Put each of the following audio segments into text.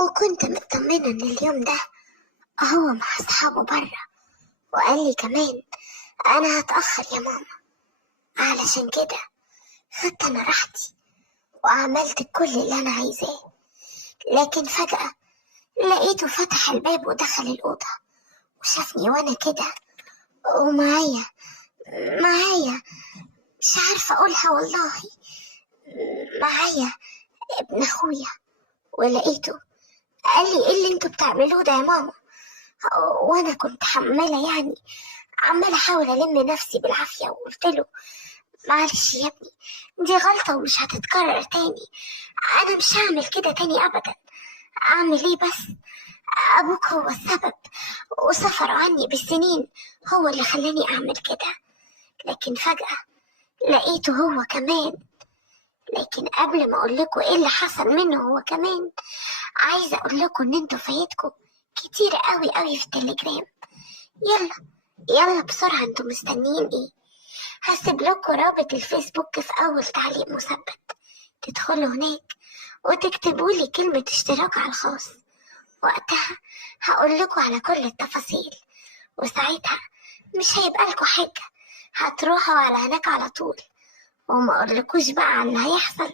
وكنت مطمنة إن اليوم ده هو مع أصحابه برا. وقال لي كمان أنا هتأخر يا ماما، علشان كده خدت أنا راحتي وعملت كل اللي أنا عايزاه. لكن فجأة لقيته فتح الباب ودخل الأوضة وشافني وأنا كده، ومعايا مش عارفة أقولها والله، معايا ابن أخويا. ولقيته قال لي إيه اللي انتوا بتعملوه ده يا ماما؟ وأنا كنت عمالة أحاول ألم نفسي بالعافية، وقلت له معلش يا ابني، دي غلطة ومش هتتكرر تاني، أنا مش هعمل كده تاني أبدا. أعمل إيه بس؟ أبوك هو السبب، وسفر عني بالسنين هو اللي خلاني أعمل كده. لكن فجأة لقيته هو كمان. لكن قبل ما أقول لكم إيه اللي حصل منه هو كمان، عايزة أقول لكم إن انتوا فايتكم كتير قوي قوي في التليجرام. يلا يلا بسرعة، انتوا مستنيين إيه؟ هسيب لكم رابط الفيسبوك في أول تعليق مثبت، تدخلوا هناك وتكتبوا لي كلمة اشتراك على الخاص. وقتها هقول لكم على كل التفاصيل، وساعتها مش هيبقى لكم حاجة، هتروحوا على هناك على طول. وما اقولكوش بقى عن اللي هيحصل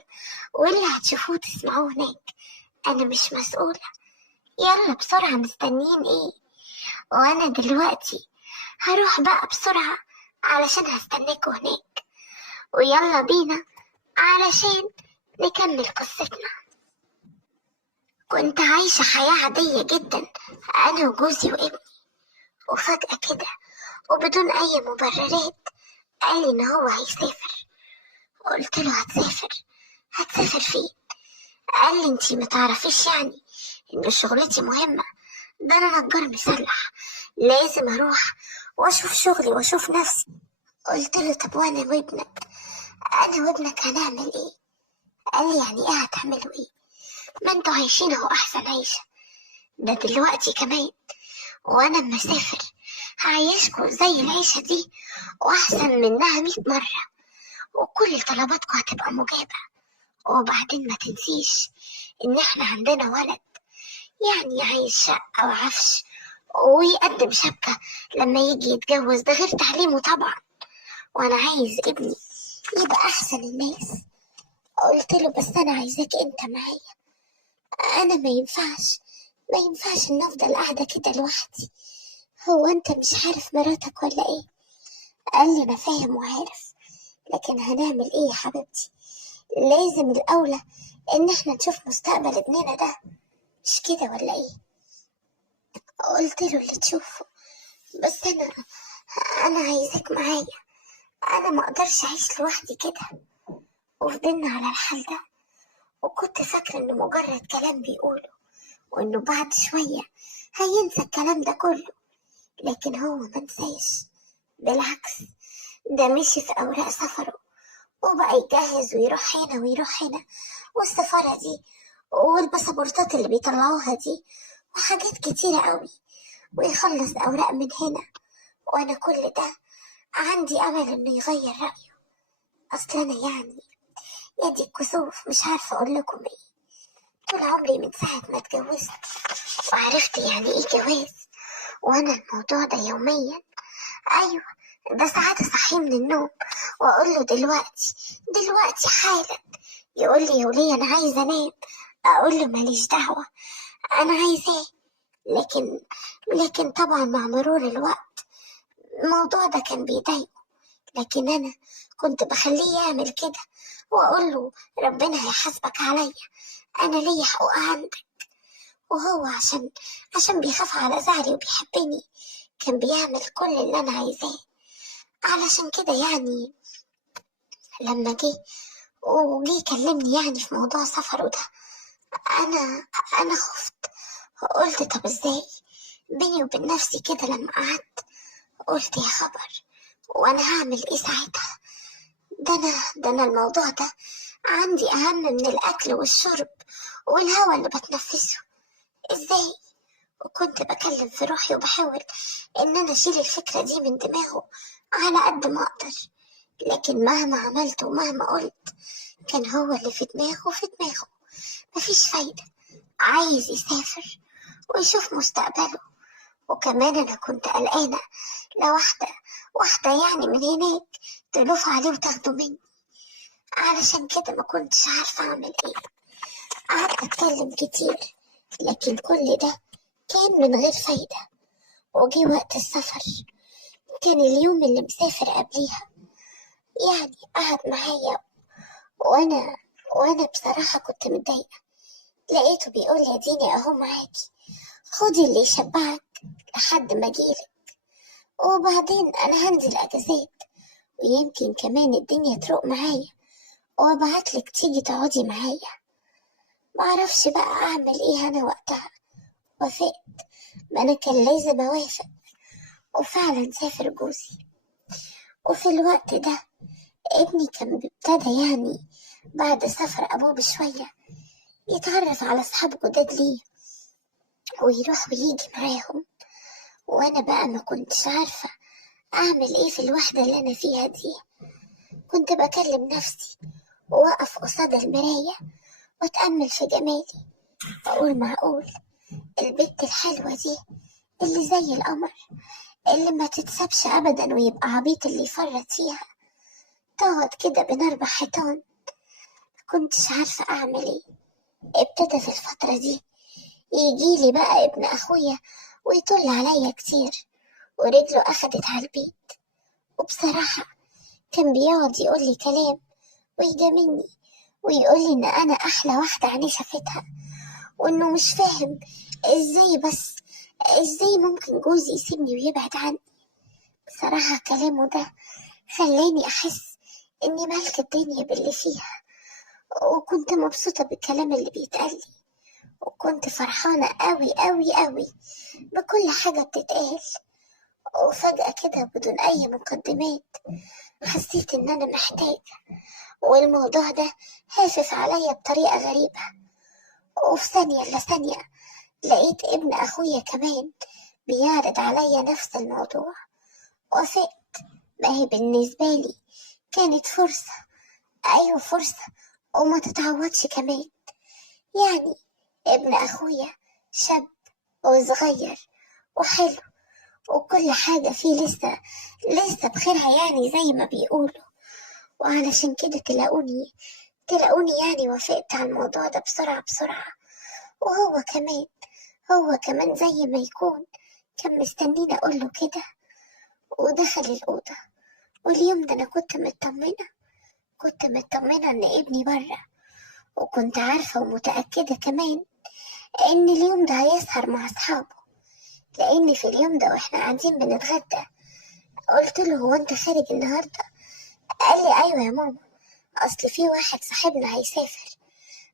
واللي هتشوفوه تسمعوه هناك، انا مش مسؤولة. يلا بسرعة، مستنيين ايه؟ وانا دلوقتي هروح بقى بسرعة علشان هستناكوا هناك، ويلا بينا علشان نكمل قصتنا. كنت عايشة حياة عادية جدا أنا وجوزي وابني، وفجأة كده وبدون أي مبررات قال لي إن هو هيسافر. قلت له هتسافر فين؟ قال لي انتي متعرفيش إن شغلتي مهمة، ده أنا نجار مسلح، لازم أروح وأشوف شغلي وأشوف نفسي. قلت له طب وأنا وابنك، أنا وابنك هنعمل إيه؟ قال لي يعني إيه هتعملوا إيه؟ ما انتوا عايشين اهو أحسن عيشة، ده دلوقتي كمان وانا اما اسافر هعيشكوا زي العيشة دي واحسن منها 100 مرة، وكل طلباتكوا هتبقى مجابة. وبعدين ما تنسيش ان احنا عندنا ولد، عايز شقة وعفش ويقدم شبكة لما يجي يتجوز، ده غير تعليمه طبعا، وانا عايز ابني يبقى احسن الناس. قلت له بس انا عايزاك انت معايا، انا ما ينفعش ان افضل قاعدة كده لوحدي. هو انت مش عارف مراتك ولا ايه؟ قال لي انا فاهم وعارف، لكن هنعمل ايه يا حبيبتي؟ لازم الاولى ان احنا نشوف مستقبل ابننا ده، مش كده ولا ايه؟ قلت له اللي تشوفه، بس انا عايزك معايا، انا ما اقدرش اعيش لوحدي كده. وفضلنا على الحال ده، وكنت فاكره انه مجرد كلام بيقوله، وانه بعد شويه هينسى الكلام ده كله. لكن هو منساش، بالعكس، ده مشي في اوراق سفره وبقى يجهز ويروح هنا ويروح هنا، والسفارة دي والباسبورتات اللي بيطلعوها دي وحاجات كتيرة قوي، ويخلص أوراق من هنا. وأنا كل ده عندي أمل إنه يغير رأيه. أصل أنا يدي الكسوف، مش عارفة أقول لكم إيه. طول عمري من ساعة ما اتجوزت وعرفت يعني إيه جواز، وأنا الموضوع ده يوميا. أيوة، ده ساعات أصحيه من النوم وأقول له دلوقتي حالا، يقول لي يا وليه أنا عايزة أنام. أقول له ماليش دعوة، أنا عايزاه. لكن طبعا مع مرور الوقت الموضوع ده كان بيضايقه، لكن أنا كنت بخليه يعمل كده وأقول له ربنا هيحاسبك عليا، أنا ليا حقوق عندك. وهو عشان بيخاف على زعلي وبيحبني كان بيعمل كل اللي أنا عايزاه. علشان كده لما جه يكلمني في موضوع سفره ده، انا خفت. قلت طب ازاي؟ بيني وبين نفسي كده لما قعدت قلت يا خبر، وانا هعمل ايه ساعتها؟ ده انا الموضوع ده عندي اهم من الاكل والشرب والهواء اللي بتنفسه. ازاي؟ وكنت بكلم في روحي وبحاول ان انا اشيل الفكرة دي من دماغه على قد ما اقدر، لكن مهما عملت ومهما قلت كان هو اللي في دماغه. مفيش فايدة، عايز يسافر ويشوف مستقبله. وكمان أنا كنت قلقانة لو واحدة يعني من هناك تلوف عليه وتاخده مني. علشان كده ما كنتش عارفة أعمل إيه. قعدت أتكلم كتير، لكن كل ده كان من غير فايدة. وجي وقت السفر، كان اليوم اللي مسافر قبليها، يعني قعد معايا وأنا بصراحة كنت متضايقة. لقيته بيقول لي اديني أهو معاكي، خدي اللي يشبعك لحد ما أجيلك، وبعدين أنا هنزل أجازات، ويمكن كمان الدنيا تروق معايا وأبعتلك تيجي تقعدي معايا. معرفش بقى أعمل إيه أنا وقتها. وافقت، ما أنا كان لازم أوافق. وفعلا سافر جوزي. وفي الوقت ده ابني كان ابتدى يعني بعد سفر أبوه بشوية يتعرف على أصحاب جداد ليه ويروح ويجي معاهم. وأنا بقى ما كنتش عارفة أعمل إيه في الوحدة اللي أنا فيها دي. كنت بكلم نفسي وأقف قصاد المراية وأتأمل في جمالي، وأقول معقول البت الحلوة دي اللي زي القمر، اللي ما تتسابش أبدا ويبقى عبيط اللي يفرط فيها، تقعد كده بين 4 حيطان؟ كنتش عارفة أعمل إيه. ابتدى في الفترة دي يجيلي بقى ابن أخويا ويطل عليا كتير، ورجله أخدت على البيت. وبصراحة كان بيقعد يقولي كلام ويجاملني ويقولي إن أنا أحلى واحدة عينيه شافتها، وإنه مش فاهم إزاي ممكن جوزي يسيبني ويبعد عني. بصراحة كلامه ده خلاني أحس إني ملك الدنيا باللي فيها، وكنت مبسوطة بالكلام اللي بيتقالي، وكنت فرحانة أوي أوي أوي بكل حاجة بتتقال. وفجأة كده بدون أي مقدمات حسيت إن أنا محتاجة، والموضوع ده هافف عليا بطريقة غريبة. وفي ثانية إلا ثانية لقيت ابن أخويا كمان بيعرض عليا نفس الموضوع. وافقت. ما هي بالنسبة لي كانت فرصة، أيوة فرصة، وما تتعوضش كمان. يعني ابن أخويا شاب وصغير وحلو، وكل حاجة فيه لسه بخيرها يعني زي ما بيقولوا. وعلشان كده تلاقوني يعني وافقت على الموضوع ده بسرعة بسرعة. وهو كمان زي ما يكون كان مستنيني أقوله كده. ودخل الأوضة. واليوم ده أنا كنت مطمنة إن ابني برا، وكنت عارفة ومتأكدة كمان إن اليوم ده هيسهر مع أصحابه. لأن في اليوم ده وإحنا قاعدين بنتغدى قلت له هو أنت خارج النهاردة؟ قال لي أيوة يا ماما، أصل في واحد صاحبنا هيسافر،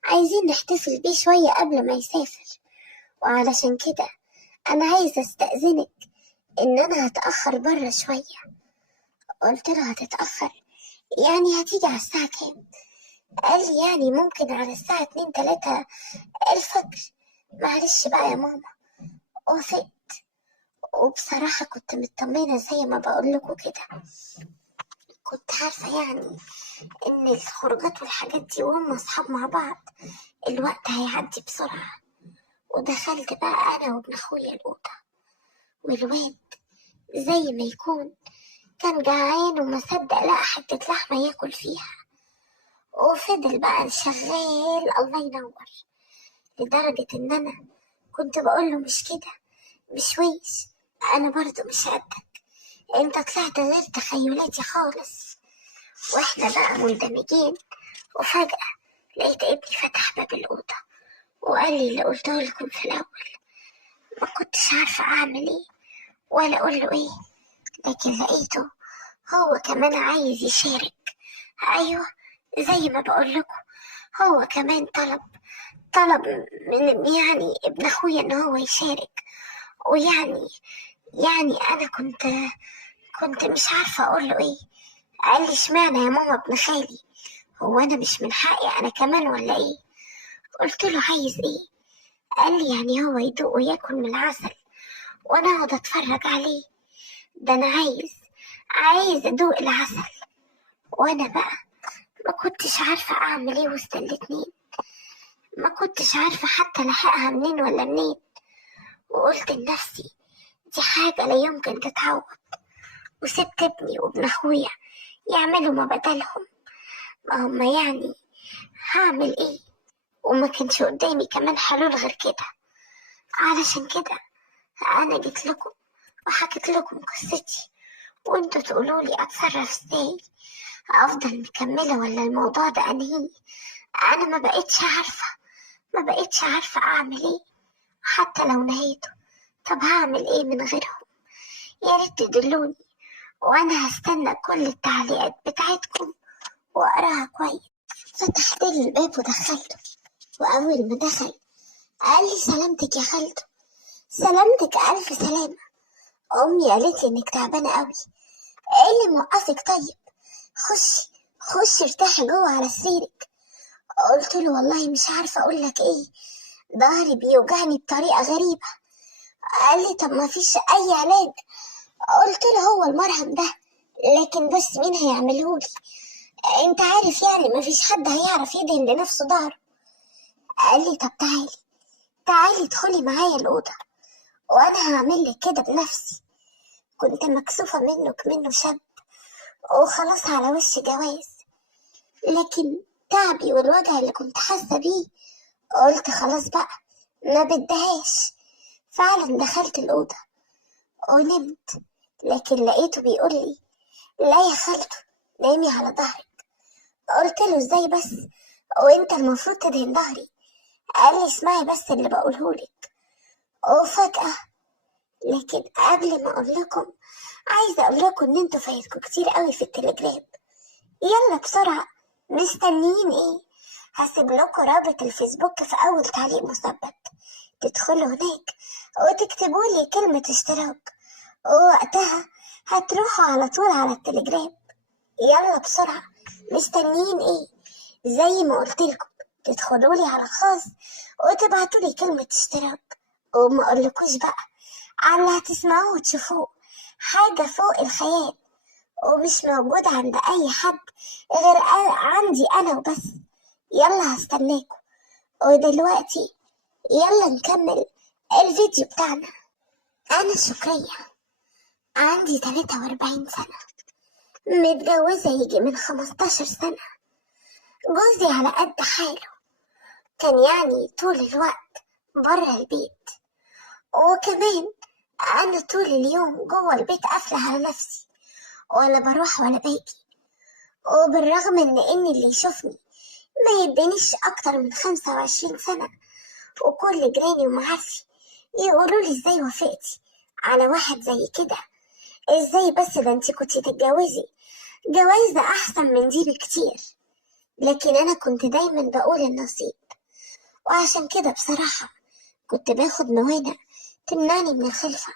عايزين نحتفل بيه شوية قبل ما يسافر، وعلشان كده أنا عايزة أستأذنك إن أنا هتأخر برا شوية. قلت له هتتأخر؟ يعني هتيجي على الساعة كام؟ قال لي يعني ممكن على الساعة 2-3 الفجر. معلش بقى يا ماما. وافقت. وبصراحة كنت مطمنة زي ما بقول لكم كده. كنت عارفة يعني إن الخروجات والحاجات دي وهم أصحاب مع بعض الوقت هيعدي بسرعة. ودخلت بقى أنا وابن أخويا الأوضة، والواد زي ما يكون كان جعان وما صدق لقى حتة لحمة ياكل فيها. وفضل بقى شغال الله ينور، لدرجة إن أنا كنت بقوله مش كده، مش ويش، أنا برضو مش قدك، أنت طلعت غير تخيلاتي خالص. وإحنا بقى مندمجين. وفجأة لقيت ابني فتح باب الأوضة وقال لي اللي قلته لكم في الأول. ما كنتش عارفة أعمل إيه ولا أقول له إيه، لكن لقيته هو كمان عايز يشارك. أيوة، زي ما بقول لكم، هو كمان طلب من يعني ابن أخويا إن هو يشارك. ويعني أنا كنت مش عارفة أقول له إيه. قال لي اشمعنى يا ماما ابن خالي؟ هو أنا مش من حقي أنا كمان ولا إيه؟ قلت له عايز إيه؟ قال لي يعني هو يدوق وياكل من العسل وأنا أقعد أتفرج عليه. ده أنا عايز أدوق العسل. وأنا بقى ما كنتش عارفة أعمل إيه وسط الاتنين. ما كنتش عارفة حتى لاحقها منين ولا منين، وقلت لنفسي دي حاجة لا يمكن تتعوض، وسبت ابني وابن اخويا يعملوا ما بدلهم. ما هما يعني هعمل ايه؟ وما كانش قدامي كمان حلول غير كده. علشان كده انا جيت لكم وحكيت لكم قصتي، وانتوا تقولوا لي اتصرف ازاي، افضل مكملة ولا الموضوع ده انهيه. انا ما بقتش عارفة اعمل ايه، حتى لو نهيته طب هعمل ايه من غيرهم؟ يا ريت تدلوني، وانا هستنى كل التعليقات بتاعتكم واقراها كويس. فتحت لي الباب ودخلته، واول ما دخل قال لي سلامتك يا خالته. سلامتك الف سلامة. امي قالت لي انك تعبانة قوي. ايه اللي موقفك؟ طيب خشي ارتاحي جوه على سريرك. قلت له والله مش عارفة اقول لك ايه، ظهري بيوجعني بطريقة غريبة. قال لي طب ما فيش اي علاج؟ قلت له هو المرهم ده، لكن بس مين هيعملهولي؟ انت عارف يعني ما فيش حد هيعرف يدهن لنفسه ظهره. قال لي طب تعالي ادخلي معايا الأوضة وانا هعمل لك كده بنفسي. كنت مكسوفة منه شاب وخلاص على وش جواز، لكن تعبي والوجع اللي كنت حاسة بيه قلت خلاص بقى ما بدهاش. فعلا دخلت الأوضة ونمت، لكن لقيته بيقول لي لا يا خالته نامي على ظهرك. قلت له ازاي بس وانت المفروض تدهن ظهري؟ قال لي اسمعي بس اللي بقولهولك. وفجأة، لكن قبل ما اقول لكم عايزة اقول لكم ان انتوا فايتكم كتير قوي في التليجرام. يلا بسرعة، مستنيين ايه؟ هسيب لكم رابط الفيسبوك في اول تعليق مثبت، تدخلوا هناك وتكتبوا لي كلمة اشتراك، ووقتها هتروحوا على طول على التليجرام. يلا بسرعة، مستنيين ايه؟ زي ما قلت لكم تدخلوا لي على خاص وتبعتوا لي كلمة اشتراك، وما اقولكوش بقى على اللي هتسمعوه وتشوفوه، حاجة فوق الخيال ومش موجود عند اي حد غير عندي انا وبس. يلا هستناكم. ودلوقتي يلا نكمل الفيديو بتاعنا. انا شكرية، عندي 43 سنة، متجوزة يجي من 15 سنة. جوزي على قد حاله، كان يعني طول الوقت برا البيت، وكمان أنا طول اليوم جوه البيت قافلة على نفسي، ولا بروح ولا باجي. وبالرغم إن اللي يشوفني ما يدينيش أكتر من 25 سنة، وكل جيراني ومعارفي يقولوا لي ازاي وافقتي على واحد زي كده؟ ازاي بس؟ ده انتي كنتي تتجوزي جوايزة أحسن من دي بكتير. لكن أنا كنت دايما بقول النصيب، وعشان كده بصراحة كنت باخد موانع تمنعني من الخلفة.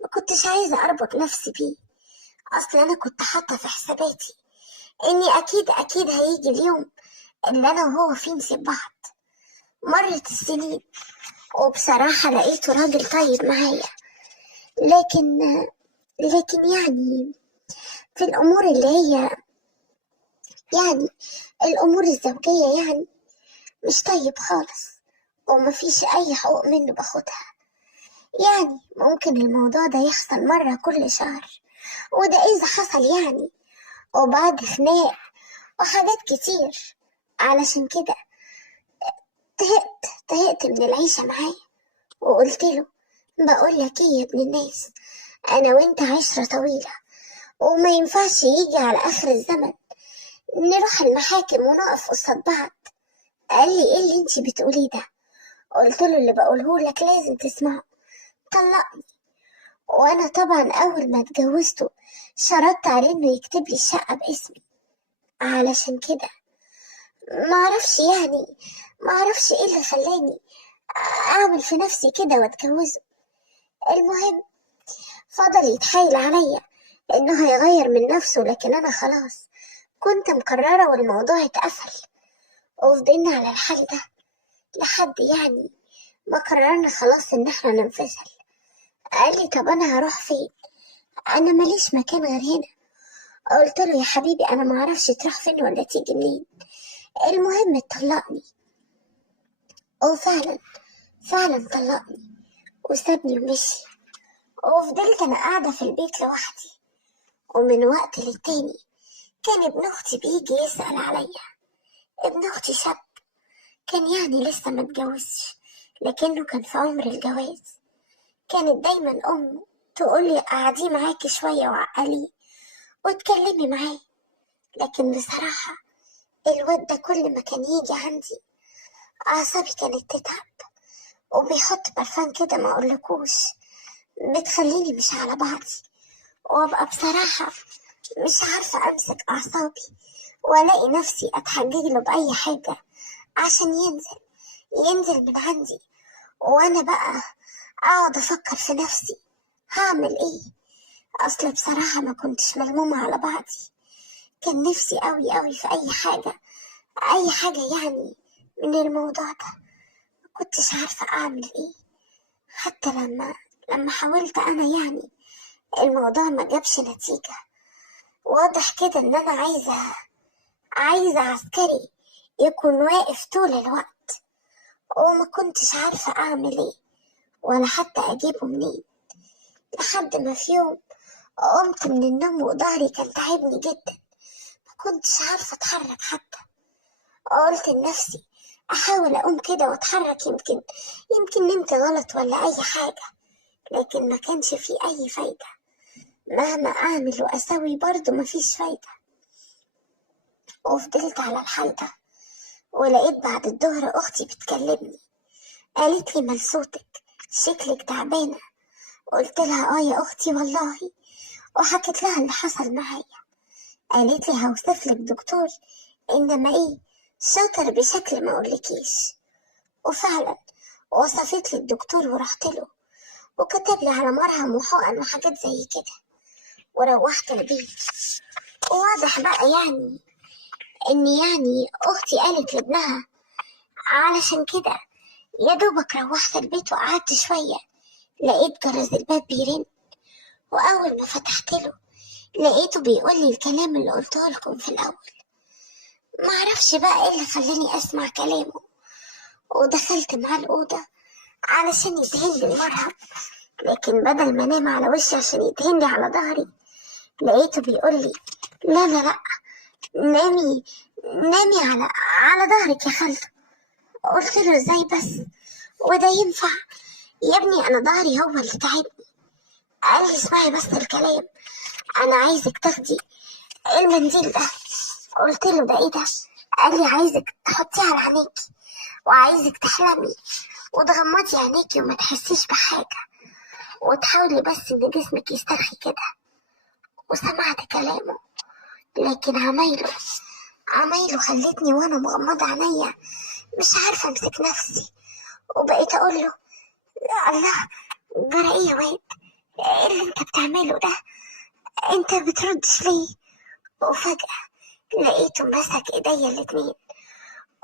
ما كنتش عايزة أربط نفسي بيه، أصل أنا كنت حاطة في حساباتي إني أكيد هيجي اليوم اللي أنا وهو فيه نسيب بعض. مرت السنين وبصراحة لقيته راجل طيب معايا، لكن يعني في الأمور اللي هي يعني الأمور الزوجية يعني مش طيب خالص، ومفيش أي حقوق منه باخدها. يعني ممكن الموضوع ده يحصل مرة كل شهر، وده إذا حصل يعني، وبعد خناق وحاجات كتير. علشان كده طهقت من العيشة معاه، وقلت له بقول لك ايه يا ابن الناس، انا وانت عشرة طويلة، وما ينفعش يجي على اخر الزمن نروح المحاكم ونقف قصاد بعض. قال لي ايه اللي انتي بتقوليه ده؟ قلت له اللي بقوله لك لازم تسمعه، طلقني. وانا طبعا اول ما اتجوزته شرطت عليه انه يكتب لي الشقة باسمي. علشان كده معرفش ايه اللي خلاني اعمل في نفسي كده واتجوزه. المهم فضل يتحايل عليا انه هيغير من نفسه، لكن انا خلاص كنت مقررة والموضوع اتقفل. وفضلنا على الحال ده لحد يعني ما قررنا خلاص ان احنا ننفصل. قال لي طب انا هروح فين؟ انا ماليش مكان غير هنا. قلت له يا حبيبي انا معرفش تروح فين ولا تيجي منين، المهم تطلقني. وفعلا طلقني وسابني ومشي. وفضلت أنا قاعدة في البيت لوحدي، ومن وقت للتاني كان ابن أختي بيجي يسأل عليا. ابن أختي شاب، كان يعني لسه متجوزش، لكنه كان في عمر الجواز. كانت دايما أمه تقولي قعديه معاكي شوية وعقليه واتكلمي معاه. لكن بصراحة الواد ده كل ما كان يجي عندي أعصابي كانت تتعب، وبيحط برفان كده ما أقولكوش بتخليني مش على بعضي، وأبقى بصراحة مش عارفة أمسك أعصابي، وألاقي نفسي أتحججله بأي حاجة عشان ينزل من عندي. وأنا بقى أقعد أفكر في نفسي هعمل إيه. أصل بصراحة ما كنتش ملمومة على بعضي، كان نفسي أوي في أي حاجة يعني من الموضوع ده. ما كنتش عارفة أعمل إيه. حتى لما حاولت أنا يعني الموضوع ما جابش نتيجة. واضح كده إن أنا عايزة عسكري يكون واقف طول الوقت، وما كنتش عارفة أعمل إيه ولا حتى أجيبه منين. لحد ما في يوم قمت من النوم وضهري كان تعبني جدا، ما كنتش عارفة أتحرك حتى. قلت لنفسي أحاول أقوم كده وأتحرك، يمكن نمت غلط ولا أي حاجة. لكن ما كانش فيه أي فايدة، مهما أعمل وأسوي برضه مفيش فايدة. وفضلت على الحال ده، ولقيت بعد الظهر أختي بتكلمني، قالت لي مال صوتك، شكلك تعبانة. قلت لها يا أختي والله، وحكيت لها اللي حصل معايا. قالت لي هوصفلك دكتور، إنما إيه شاطر بشكل ما أقولكيش. وفعلا وصفت لي الدكتور ورحت له، وكتب لي على مرهم وحقن وحاجات زي كده، وروحت البيت. وواضح بقى يعني أختي قالت لابنها، علشان كده يا دوبك روحت البيت وقعدت شوية لقيت جرس الباب بيرن. وأول ما فتحت له لقيته بيقول لي الكلام اللي قلته لكم في الأول. معرفش بقى ايه اللي خلاني أسمع كلامه، ودخلت معاه الأوضة علشان يدهن لي المرهم. لكن بدل ما انام على وشي عشان يدهن لي على ظهري، لقيته بيقول لي لا، نامي على ظهرك يا خالته. قلت له ازاي بس، وده ينفع يا ابني؟ انا ظهري هو اللي تعبني. قال لي اسمعي بس الكلام، انا عايزك تاخدي المنديل ده. قلت له ده ايه ده؟ قال لي عايزك تحطيه على عينيكي، وعايزك تحلمي وتغمضي عينيكي وما تحسيش بحاجة، وتحاولي بس ان جسمك يسترخي كده. وسمعت كلامه، لكن عمايله خلتني وانا مغمضة عينيا مش عارفة امسك نفسي. وبقيت اقول له الله، جرى ايه يا واد؟ ايه اللي انت بتعمله ده؟ انت بتردش ليه؟ وفجأة لقيته مسك ايديا الاتنين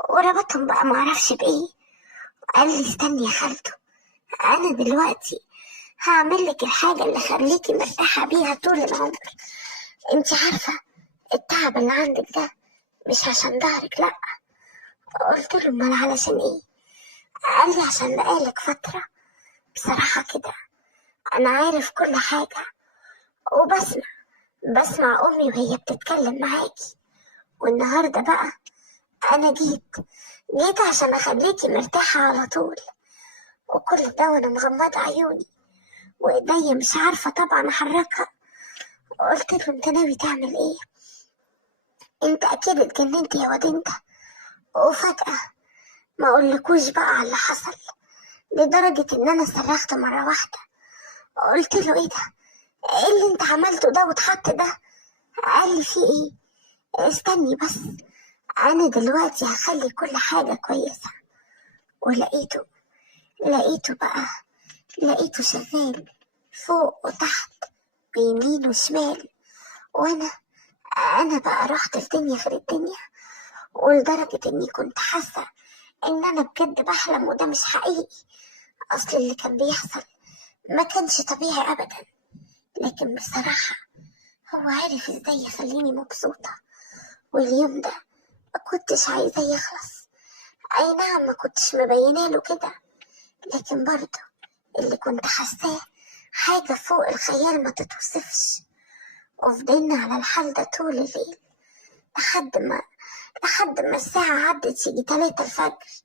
وربطهم بقى معرفش بايه. قال لي استني يا خالته، انا دلوقتي هعمل لك الحاجة اللي خليكي مرتاحة بيها طول العمر. انت عارفة التعب اللي عندك ده مش عشان ظهرك، لأ. قلت له امال علشان ايه؟ قال لي عشان بقالك فترة بصراحة كده انا عارف كل حاجة، وبسمع امي وهي بتتكلم معاكي. والنهاردة بقى انا جيت عشان اخليكي مرتاحة على طول. وكل ده وانا مغمضة عيوني وايديا مش عارفة طبعا احركها. قلت له انت ناوي تعمل ايه؟ انت اكيد اتجننت يا واد انت. وفجأة ما اقولكوش بقى على اللي حصل، لدرجة ان انا صرخت مرة واحدة. قلت له ايه ده؟ ايه اللي انت عملته ده واتحط ده؟ قال لي في ايه؟ استني بس، انا دلوقتي هخلي كل حاجة كويسة. ولقيته بقى، لقيته شغال فوق وتحت ويمين وشمال. وانا بقى رحت في دنيا غير الدنيا، ولدرجة اني كنت حاسة ان انا بجد بحلم وده مش حقيقي. اصل اللي كان بيحصل ما كانش طبيعي ابدا. لكن بصراحة هو عارف ازاي يخليني مبسوطة، واليوم ده ما كنتش عايزة يخلص اي نعم ما كنتش مبينه له كده، لكن برضه اللي كنت حاساه حاجة فوق الخيال ما تتوصفش. وفضلنا على الحال ده طول الليل لحد ما الساعة عدت يجي 3 الفجر.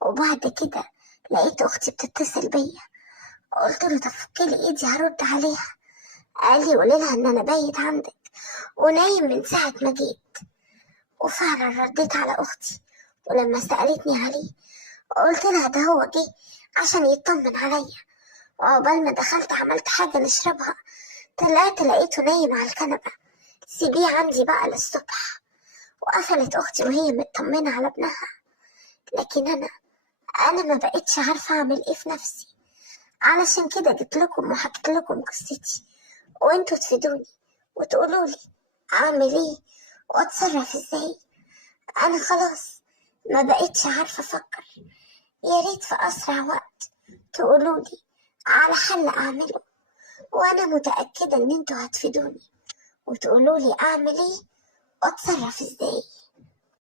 وبعد كده لقيت أختي بتتصل بيا، قلت له طب فكلي ايدي هرد عليها. قال لي قولي لها ان انا بايت عندك ونايم من ساعة ما جيت. وفعلا رديت على اختي، ولما سألتني عليه قلت لها ده هو جه عشان يطمن عليا، وعقبال ما دخلت عملت حاجة نشربها طلعت لقيته نايم على الكنبة. سيبيه عندي بقى للصبح. وقفلت أختي وهي مطمنة على ابنها. لكن أنا ما بقتش عارفة أعمل إيه في نفسي. علشان كده جيت لكم وحكيت لكم قصتي، وانتوا تفيدوني وتقولوا لي أعمل إيه وأتصرف إزاي. أنا خلاص ما بقتش عارفة أفكر. يا ريت في أسرع وقت تقولوا لي على حل أعمله، وأنا متأكدة إن انتوا هتفيدوني وتقولوا لي أعمل إيه وأتصرف إزاي.